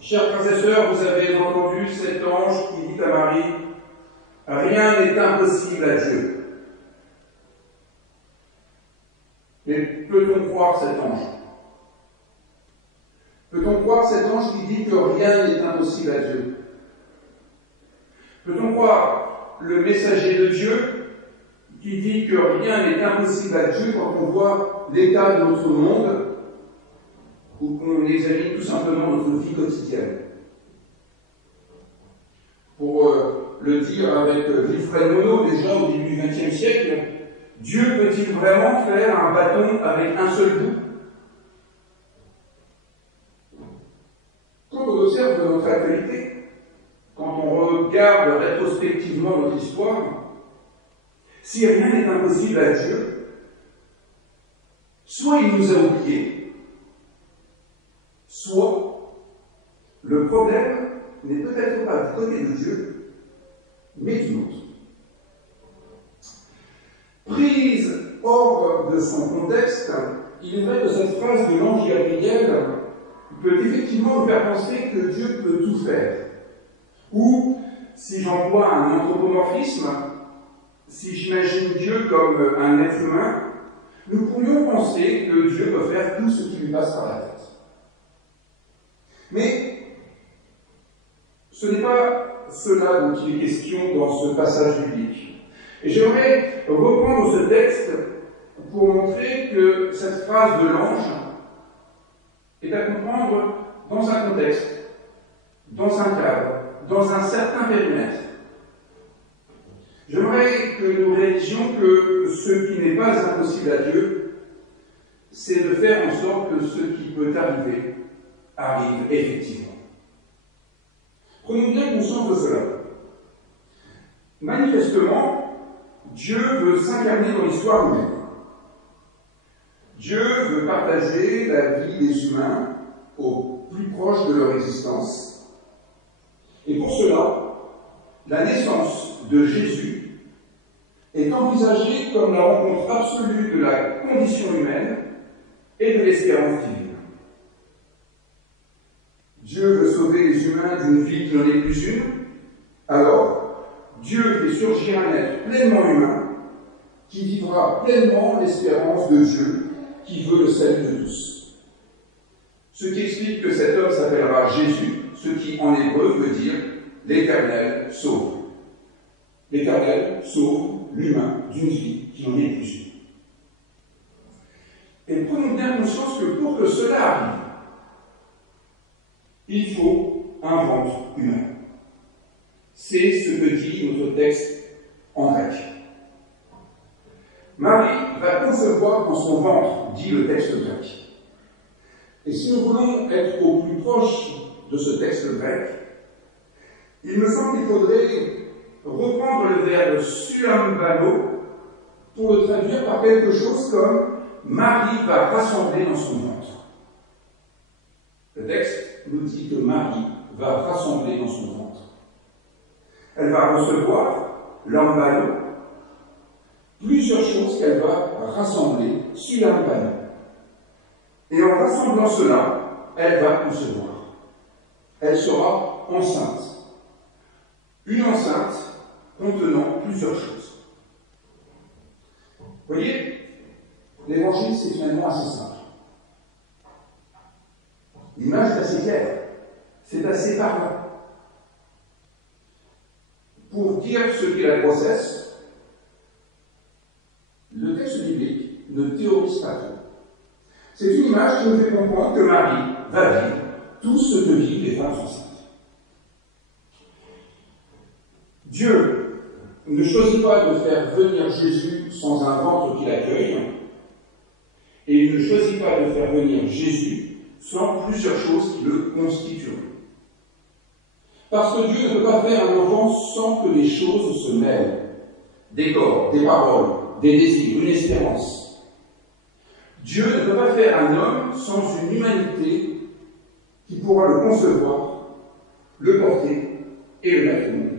Chers frères et sœurs, vous avez entendu cet ange qui dit à Marie « Rien n'est impossible à Dieu ». Mais peut-on croire cet ange? Peut-on croire cet ange qui dit que rien n'est impossible à Dieu? Peut-on croire le messager de Dieu qui dit que rien n'est impossible à Dieu quand on voit l'état de notre monde ou qu'on examine tout simplement notre vie quotidienne? Pour le dire avec Wilfred Monod, déjà au début du XXe siècle, Dieu peut-il vraiment faire un bâton avec un seul bout? Quand on observe notre actualité, quand on regarde rétrospectivement notre histoire, si rien n'est impossible à Dieu, soit il nous a oubliés, soit le problème n'est peut-être pas du côté de Dieu, mais du nôtre. Prise hors de son contexte, il est vrai que cette phrase de l'ange Gabriel peut effectivement nous faire penser que Dieu peut tout faire. Ou, si j'emploie un anthropomorphisme, si j'imagine Dieu comme un être humain, nous pourrions penser que Dieu peut faire tout ce qui lui passe par la tête. Mais ce n'est pas cela dont il est question dans ce passage biblique. Et j'aimerais reprendre ce texte pour montrer que cette phrase de l'ange est à comprendre dans un contexte, dans un cadre, dans un certain périmètre. J'aimerais que nous réalisions que ce qui n'est pas impossible à Dieu, c'est de faire en sorte que ce qui peut arriver arrive effectivement. Prenons bien conscience de cela. Manifestement, Dieu veut s'incarner dans l'histoire humaine. Dieu veut partager la vie des humains au plus proche de leur existence. Et pour cela, la naissance de Jésus est envisagée comme la rencontre absolue de la condition humaine et de l'espérance divine. Dieu veut sauver les humains d'une vie qui n'en est plus une, alors Dieu fait surgir un être pleinement humain qui vivra pleinement l'espérance de Dieu qui veut le salut de tous. Ce qui explique que cet homme s'appellera Jésus, ce qui en hébreu veut dire l'Éternel sauve. L'Éternel sauve l'humain d'une vie qui n'en est plus une. Et prenons bien conscience que pour que cela arrive, il faut un ventre humain. C'est ce que dit notre texte en grec. Marie va concevoir dans son ventre, dit le texte grec. Et si nous voulons être au plus proche de ce texte grec, il me semble qu'il faudrait reprendre le verbe suambano pour le traduire par quelque chose comme Marie va rassembler dans son ventre. Le texte nous dit que Marie va rassembler dans son ventre. Elle va recevoir, lambano, plusieurs choses qu'elle va rassembler sur lambano. Et en rassemblant cela, elle va concevoir. Elle sera enceinte. Une enceinte contenant plusieurs choses. Vous voyez, l'évangile, c'est finalement assez simple. L'image est assez claire. C'est assez parlant. Pour dire ce qu'est la grossesse, le texte biblique ne théorise pas trop. C'est une image qui nous fait comprendre que Marie va vivre tout ce que vivent les femmes enceintes. Dieu ne choisit pas de faire venir Jésus sans un ventre qui l'accueille, et il ne choisit pas de faire venir Jésus sans plusieurs choses qui le constituent. Parce que Dieu ne peut pas faire un enfant sans que les choses se mêlent. Des corps, des paroles, des désirs, une espérance. Dieu ne peut pas faire un homme sans une humanité qui pourra le concevoir, le porter et le mettre au monde.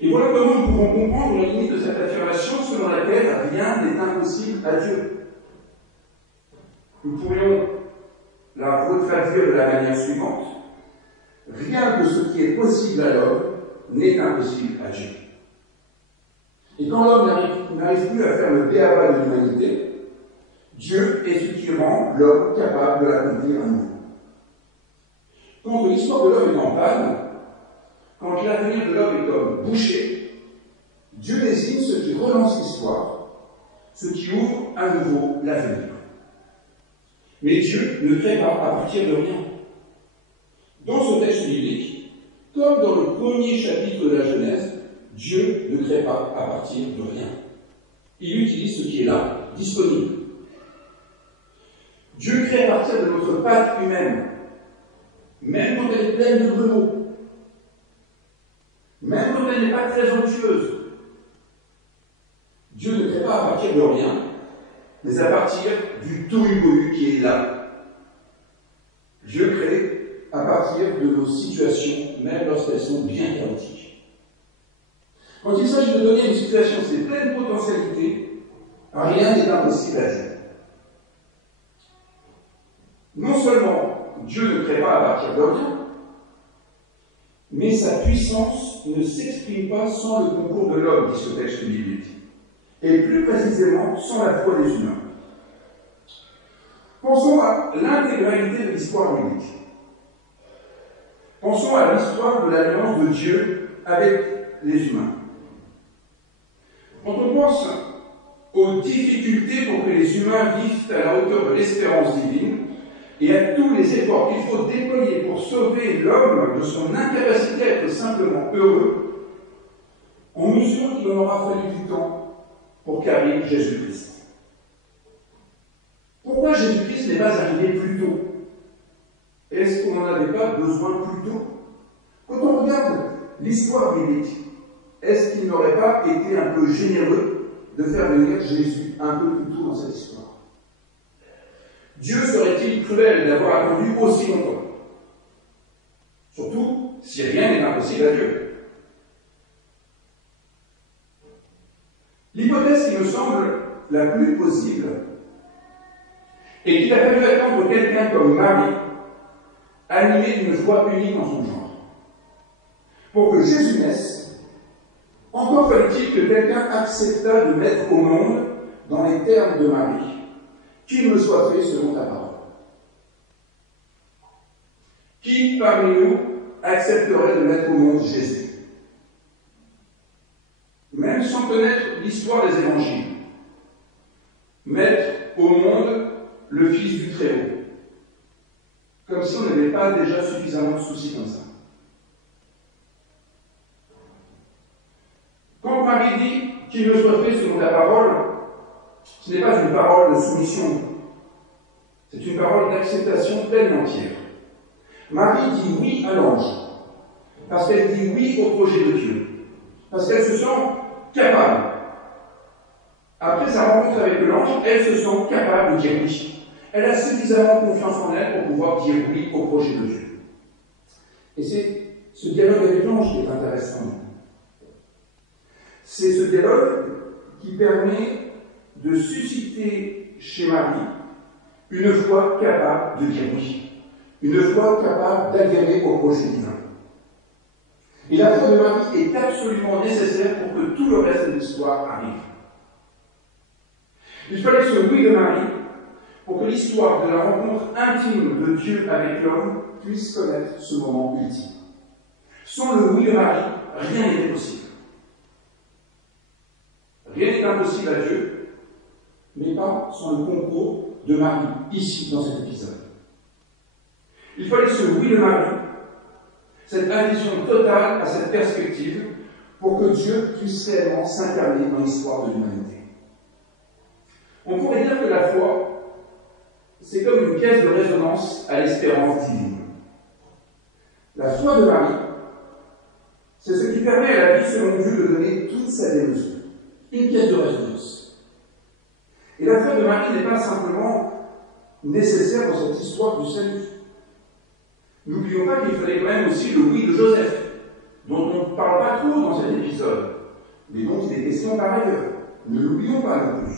Et voilà comment nous pouvons comprendre la limite de cette affirmation selon laquelle rien n'est impossible à Dieu. Nous pourrions la retraduire de la manière suivante. Rien de ce qui est possible à l'homme n'est impossible à Dieu. Et quand l'homme n'arrive plus à faire le b.a.-ba de l'humanité, Dieu est ce qui rend l'homme capable de l'accomplir à nouveau. Quand l'histoire de l'homme est en panne, quand l'avenir de l'homme est comme bouché, Dieu désigne ce qui relance l'histoire, ce qui ouvre à nouveau l'avenir. Mais Dieu ne crée pas à partir de rien. Dans ce texte biblique, comme dans le premier chapitre de la Genèse, Dieu ne crée pas à partir de rien. Il utilise ce qui est là, disponible. Dieu crée à partir de notre patte humaine, même quand elle est pleine de grumeaux, même quand elle n'est pas très onctueuse. Dieu ne crée pas à partir de rien, mais à partir du tohu-bohu qui est là. Dieu crée à partir de nos situations, même lorsqu'elles sont bien chaotiques. Quand il s'agit de donner à une situation ses pleines potentialités, rien n'est impossible à Dieu. Non seulement Dieu ne crée pas à partir de rien, mais sa puissance ne s'exprime pas sans le concours de l'homme, dit ce texte biblique, et plus précisément sans la foi des humains. Pensons à l'intégralité de l'histoire biblique. Pensons à l'histoire de l'alliance de Dieu avec les humains. Quand on pense aux difficultés pour que les humains vivent à la hauteur de l'espérance divine, et à tous les efforts qu'il faut déployer pour sauver l'homme de son incapacité à être simplement heureux, on mesure qu'il en aura fallu du temps pour qu'arrive Jésus-Christ. Pourquoi Jésus-Christ n'est pas arrivé plus tôt? Est-ce qu'on n'en avait pas besoin plus tôt? Quand on regarde l'histoire biblique, est-ce qu'il n'aurait pas été un peu généreux de faire venir Jésus un peu plus tôt dans cette histoire? Dieu serait-il cruel d'avoir attendu aussi longtemps? Surtout si rien n'est impossible à Dieu. L'hypothèse qui me semble la plus possible est qu'il a fallu attendre quelqu'un comme Marie, animé d'une foi unique en son genre. Pour que Jésus naisse, encore fallait-il que quelqu'un acceptât de mettre au monde, dans les termes de Marie, qu'il me soit fait selon ta parole. Qui parmi nous accepterait de mettre au monde Jésus? Même sans connaître l'histoire des évangiles. Mettre au monde le Fils du Très-Haut. Comme si on n'avait pas déjà suffisamment de soucis comme ça. Quand Marie dit qu'il me soit fait selon ta parole, ce n'est pas une parole de soumission, c'est une parole d'acceptation pleine et entière. Marie dit oui à l'ange, parce qu'elle dit oui au projet de Dieu, parce qu'elle se sent capable. Après sa rencontre avec l'ange, elle se sent capable de dire oui. Elle a suffisamment confiance en elle pour pouvoir dire oui au projet de Dieu. Et c'est ce dialogue avec l'ange qui est intéressant. C'est ce dialogue qui permet de susciter chez Marie une foi capable de dire oui, une foi capable d'adhérer au projet divin. Et la foi de Marie est absolument nécessaire pour que tout le reste de l'histoire arrive. Il fallait ce oui de Marie pour que l'histoire de la rencontre intime de Dieu avec l'homme puisse connaître ce moment ultime. Sans le oui de Marie, rien n'était possible. Rien n'est impossible à Dieu, mais pas sans le concours de Marie, ici, dans cet épisode. Il fallait ce oui de Marie, cette adhésion totale à cette perspective, pour que Dieu puisse réellement s'incarner dans l'histoire de l'humanité. On pourrait dire que la foi, c'est comme une caisse de résonance à l'espérance divine. La foi de Marie, c'est ce qui permet à la vie selon Dieu de donner toute sa dévotion. Une pièce de résonance. Et la foi de Marie n'est pas simplement nécessaire dans cette histoire du salut. N'oublions pas qu'il fallait quand même aussi le oui de Joseph, dont on ne parle pas trop dans cet épisode, mais dont il est question par ailleurs. Ne l'oublions pas non plus.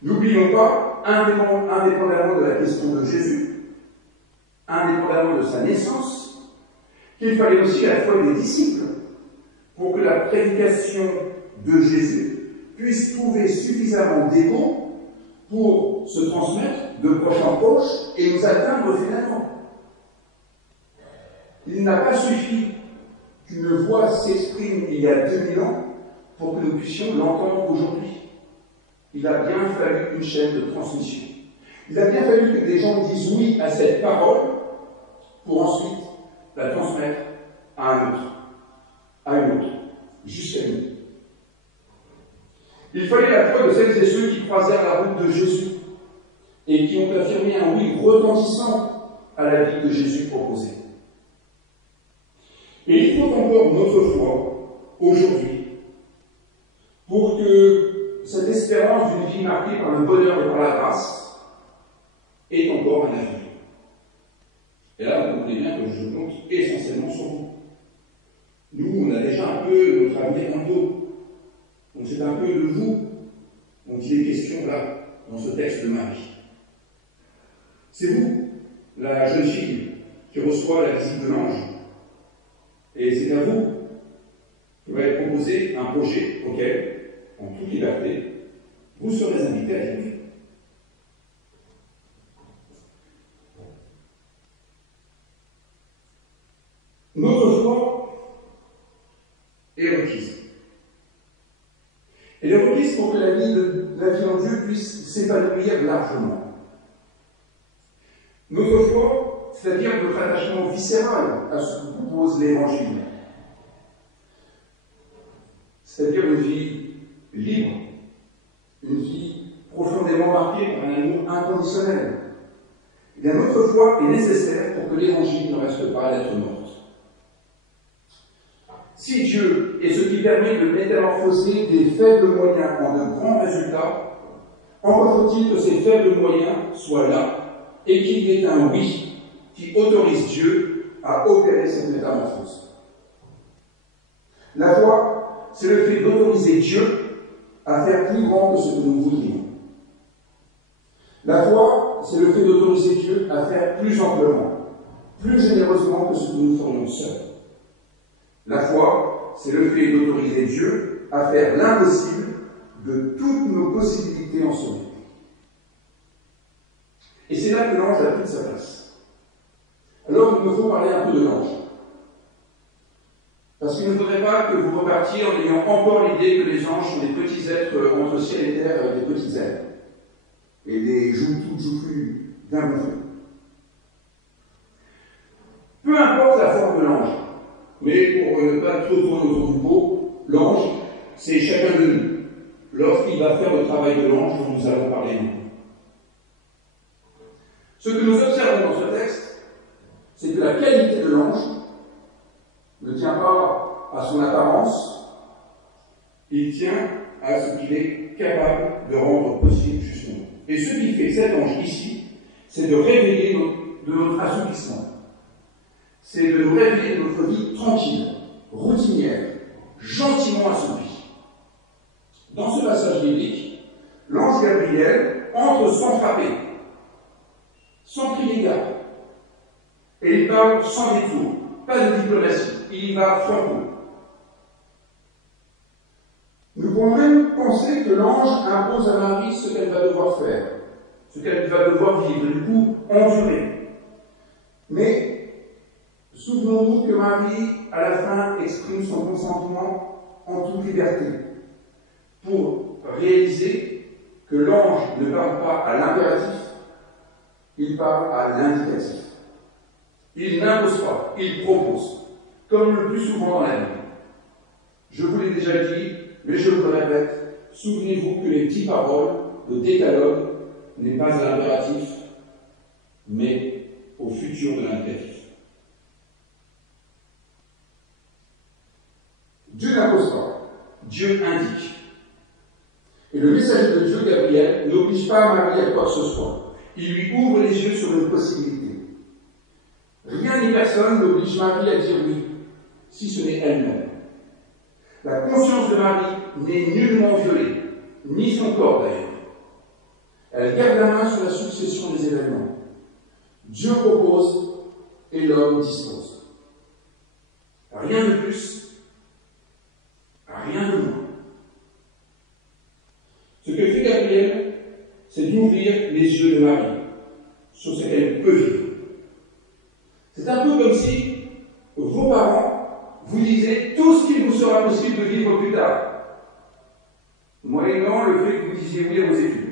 N'oublions pas indépendamment de la question de Jésus, indépendamment de sa naissance, qu'il fallait aussi la foi des disciples pour que la prédication de Jésus puisse trouver suffisamment d'écho pour se transmettre de proche en proche et nous atteindre finalement. Il n'a pas suffi qu'une voix s'exprime il y a 2000 ans pour que nous puissions l'entendre aujourd'hui. Il a bien fallu une chaîne de transmission. Il a bien fallu que des gens disent oui à cette parole pour ensuite la transmettre à un autre, à une autre, jusqu'à nous. Il fallait la foi de celles et ceux qui croisèrent la route de Jésus et qui ont affirmé un oui retentissant à la vie que Jésus proposait. Et il faut encore notre foi aujourd'hui pour que cette espérance d'une vie marquée par le bonheur et par la grâce ait encore un avenir. Et là, vous comprenez bien que je compte essentiellement sur vous. Nous, on a déjà un peu notre avenir dans le dos. Donc c'est un peu de vous dont il est question là, dans ce texte de Marie. C'est vous, la jeune fille, qui reçoit la visite de l'ange. Et c'est à vous que va être proposé un projet auquel, en toute liberté, vous serez invités à vivre. Notre foi est requise. Elle est requise pour que la vie en Dieu puisse s'épanouir largement. Notre foi, c'est-à-dire notre attachement viscéral à ce que propose l'Évangile, c'est-à-dire une vie libre, une vie profondément marquée par un amour inconditionnel. Eh bien, notre foi est nécessaire pour que l'Évangile ne reste pas à l'être morte. Si Dieu est ce qui permet de métamorphoser des faibles moyens en de grands résultats, encore faut-il que ces faibles moyens soient là et qu'il y ait un oui qui autorise Dieu à opérer cette métamorphose. La foi, c'est le fait d'autoriser Dieu à faire plus grand que ce que nous voudrions. La foi, c'est le fait d'autoriser Dieu à faire plus amplement, plus généreusement que ce que nous ferions seuls. La foi, c'est le fait d'autoriser Dieu à faire l'impossible de toutes nos possibilités en son vie. Et c'est là que l'ange a toute sa place. Alors, il me faut parler un peu de l'ange. Parce qu'il ne faudrait pas que vous repartiez en ayant encore l'idée que les anges sont des petits êtres entre ciel et terre, des petits êtres. Et des toutes joufflues d'un bon feu. Peu importe la forme de l'ange, mais pour ne pas trop tourner autour du pot, l'ange, c'est chacun de nous, lorsqu'il va faire le travail de l'ange dont nous allons parler nous. Ce que nous observons dans ce texte, c'est que la qualité de l'ange ne tient pas à son apparence, il tient à ce qu'il est capable de rendre possible justement. Et ce qui fait cet ange ici, c'est de réveiller de notre assoupissement. C'est de nous réveiller de notre vie tranquille, routinière, gentiment assoupie. Dans ce passage biblique, l'ange Gabriel entre sans frapper, sans crier gare. Et il parle sans détour, pas de diplomatie, il y va franco. Nous pouvons même penser que l'ange impose à Marie ce qu'elle va devoir faire, ce qu'elle va devoir vivre, du coup endurer. Mais souvenons-nous que Marie, à la fin, exprime son consentement en toute liberté, pour réaliser que l'ange ne parle pas à l'impératif, il parle à l'indicatif. Il n'impose pas, il propose, comme le plus souvent dans la vie. Je vous l'ai déjà dit, mais je vous le répète, souvenez-vous que les 10 paroles, le décalogue, n'est pas à l'impératif, mais au futur de l'indicatif. Dieu n'impose pas, Dieu indique. Et le messager de Dieu, Gabriel, n'oblige pas Marie à quoi que ce soit. Il lui ouvre les yeux sur une possibilité. Rien ni personne n'oblige Marie à dire oui, si ce n'est elle-même. La conscience de Marie n'est nullement violée, ni son corps d'ailleurs. Elle garde la main sur la succession des événements. Dieu propose et l'homme dispose. Rien de plus, rien de moins. Ce que fait Gabriel, c'est d'ouvrir les yeux de Marie sur ce qu'elle peut vivre. C'est un peu comme si vos parents vous disaient tout ce qu'il vous sera possible de vivre plus tard, moyennant le fait que vous disiez oui à vos études.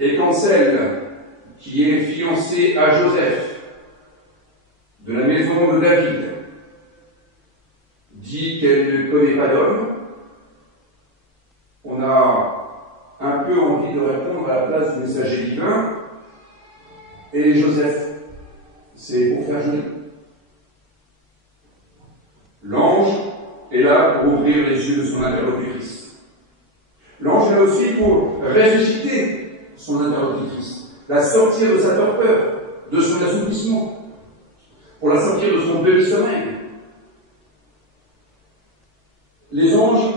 Et quand celle qui est fiancée à Joseph, de la maison de David, dit qu'elle ne connaît pas d'homme, on a un peu envie de répondre à la place du messager divin. Et Joseph, c'est pour faire joli. L'ange est là pour ouvrir les yeux de son interlocutrice. L'ange est là aussi pour ressusciter son interlocutrice, la sortir de sa torpeur, de son assouplissement, pour la sortir de son demi-sommeil. Les anges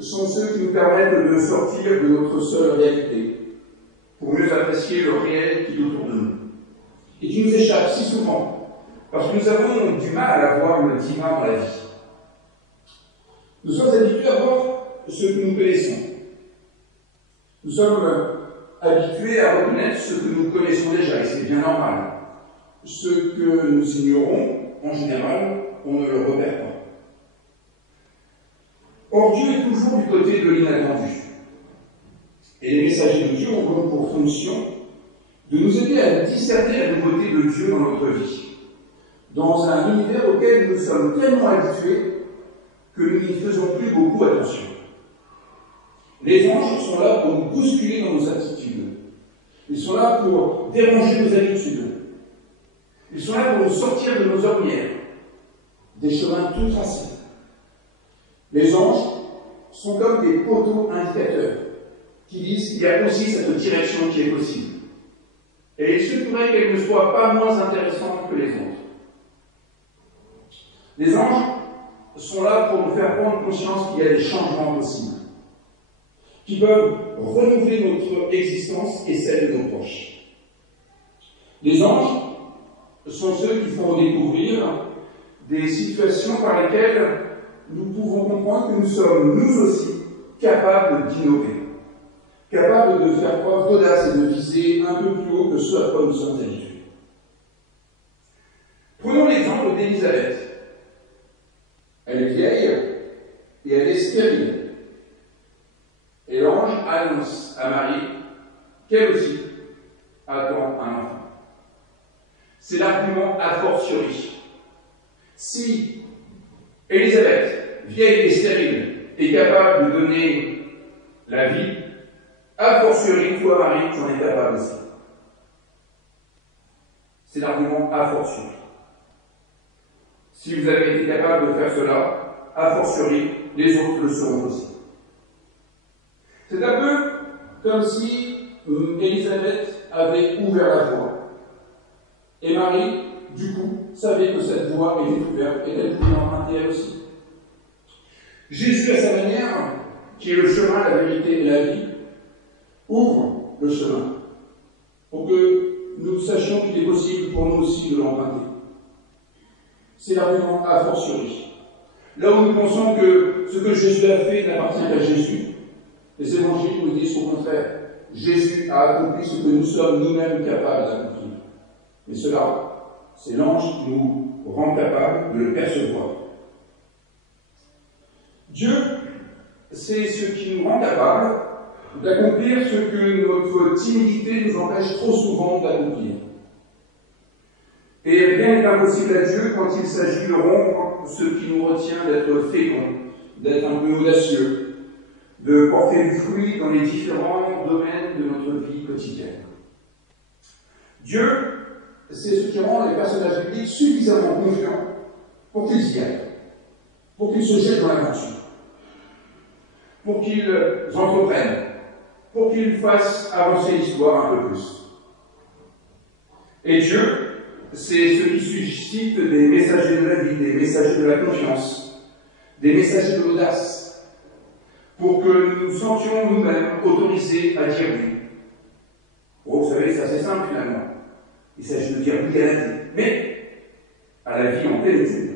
sont ceux qui nous permettent de sortir de notre seule réalité, pour mieux apprécier le réel qui est autour de nous, et qui nous échappe si souvent, parce que nous avons du mal à voir le divin dans la vie. Nous sommes habitués à voir ce que nous connaissons. Nous sommes habitués à reconnaître ce que nous connaissons déjà, et c'est bien normal. Ce que nous ignorons, en général, on ne le repère pas. Or, Dieu est toujours du côté de l'inattendu. Et les messagers de Dieu ont donc pour fonction de nous aider à discerner la nouveauté de Dieu dans notre vie, dans un univers auquel nous sommes tellement habitués que nous n'y faisons plus beaucoup attention. Les anges sont là pour nous bousculer dans nos attitudes. Ils sont là pour déranger nos habitudes. Ils sont là pour nous sortir de nos ornières, des chemins tout tracés. Les anges sont comme des poteaux indicateurs qui disent qu'il y a aussi cette direction qui est possible. Et il se pourrait qu'elle ne soit pas moins intéressante que les autres. Les anges sont là pour nous faire prendre conscience qu'il y a des changements possibles, qui peuvent renouveler notre existence et celle de nos proches. Les anges sont ceux qui font découvrir des situations par lesquelles nous pouvons comprendre que nous sommes, nous aussi, capables d'innover, capables de faire preuve d'audace et de viser un peu plus haut que ce à quoi nous sommes habitués. Prenons l'exemple d'Élisabeth. Elle est vieille et elle est stérile. Et l'ange annonce à Marie qu'elle aussi attend un enfant. C'est l'argument a fortiori. Si Élisabeth, vieille et stérile, est capable de donner la vie, a fortiori, toi Marie, tu en es capable aussi. C'est l'argument a fortiori. Si vous avez été capable de faire cela, a fortiori, les autres le seront aussi. C'est un peu comme si Élisabeth avait ouvert la voie. Et Marie, du coup, savait que cette voie était ouverte et qu'elle pouvait l'emprunter elle aussi. Jésus, à sa manière, qui est le chemin, la vérité et la vie, ouvre le chemin pour que nous sachions qu'il est possible pour nous aussi de l'emprunter. C'est l'argument a fortiori. Là où nous pensons que ce que Jésus a fait n'appartient qu'à Jésus, les évangiles nous disent au contraire, Jésus a accompli ce que nous sommes nous-mêmes capables d'accomplir. Et cela, c'est l'ange qui nous rend capables de le percevoir. Dieu, c'est ce qui nous rend capables d'accomplir ce que notre timidité nous empêche trop souvent d'accomplir. Et rien n'est impossible à Dieu quand il s'agit de rompre ce qui nous retient d'être féconds, d'être un peu audacieux, de porter du fruit dans les différents domaines de notre vie quotidienne. Dieu, c'est ce qui rend les personnages bibliques suffisamment confiants pour qu'ils y aillent, pour qu'ils se jettent dans l'aventure, pour qu'ils entreprennent, pour qu'ils fassent avancer l'histoire un peu plus. Et Dieu, c'est ce qui suscite des messagers de la vie, des messagers de la confiance, des messagers de l'audace, pour que nous nous sentions nous-mêmes autorisés à dire oui. Oh, vous savez, c'est assez simple finalement. Il s'agit de dire oui à la vie, mais à la vie en pleine été.